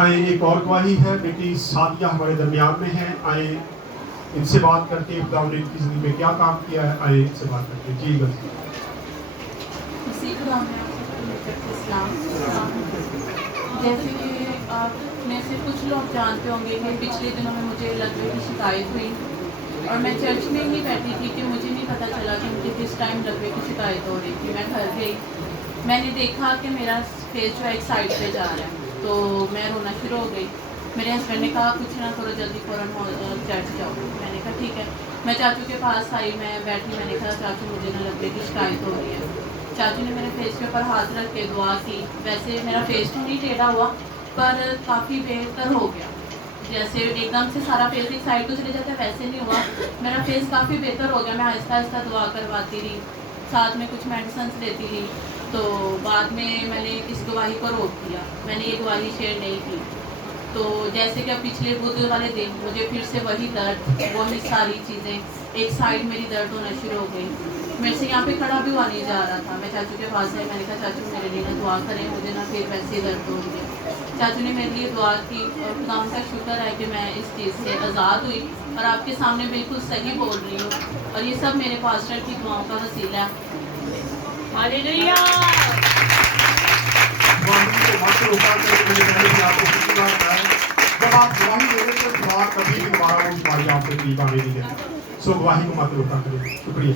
आए एक और गवाही है, बेटी सादिया हमारे दरमियान में है। आए इनसे बात करके खुदा ने इनकी जिंदगी में क्या काम किया है, आए इनसे बात करके। जी बस जैसे कि आप में से कुछ लोग जानते होंगे कि पिछले दिनों में मुझे लकवे की शिकायत हुई और मैं चर्च में ही बैठी थी कि मुझे नहीं पता चला कि मुझे किस टाइम लकवे की शिकायत हो रही थी। मैं घर गई, मैंने देखा कि मेरा फेस जो है एक साइड पे जा रहा है, तो मैं रोना शुरू हो गई। मेरे हस्बैंड ने कहा कुछ ना करो, जल्दी फ़ौरन चर्च जाओ। मैंने कहा ठीक है। मैं चाचू के पास आई, मैं बैठी, मैंने कहा चाचू मुझे ना लकवे की शिकायत हो रही है। चाचू ने मेरे फेस के ऊपर हाथ रख के दुआ की। वैसे मेरा फेस तो नहीं टेढ़ा हुआ, पर काफ़ी बेहतर हो गया। जैसे एकदम से सारा फेस एक साइड को चले जाता है वैसे नहीं हुआ, मेरा फेस काफ़ी बेहतर हो गया। मैं आहिस्ता आहिस्ता दुआ करवाती रही, साथ में कुछ मेडिसिन लेती रही। तो बाद में मैंने इस गवाही को रोक दिया, मैंने ये गवाही शेयर नहीं की। तो जैसे कि अब पिछले बुध वाले दिन मुझे फिर से वही दर्द, वही सारी चीज़ें, एक साइड मेरी दर्द होना शुरू हो गई। मेरे से यहाँ पे खड़ा भी हुआ नहीं जा रहा था। मैं चाचू के पास आई, मैंने कहा चाचू मेरे लिए ना दुआ करें, मुझे ना फिर वैसे दर्द हो रही है। चाचू ने मेरे लिए दुआ की और खुदा का शुक्र है कि मैं इस चीज़ से आज़ाद हुई और आपके सामने बिल्कुल सही बोल रही हूँ। और ये सब मेरे पास्टर की दुआओं का वसीला है। हालेलुया। जब आप गवाही दे रहे तो खुदा कभी भी दोबारा वो तुम्हारी आपसे करीब आने नहीं देता। सो गवाही को मत रोका करें। शुक्रिया।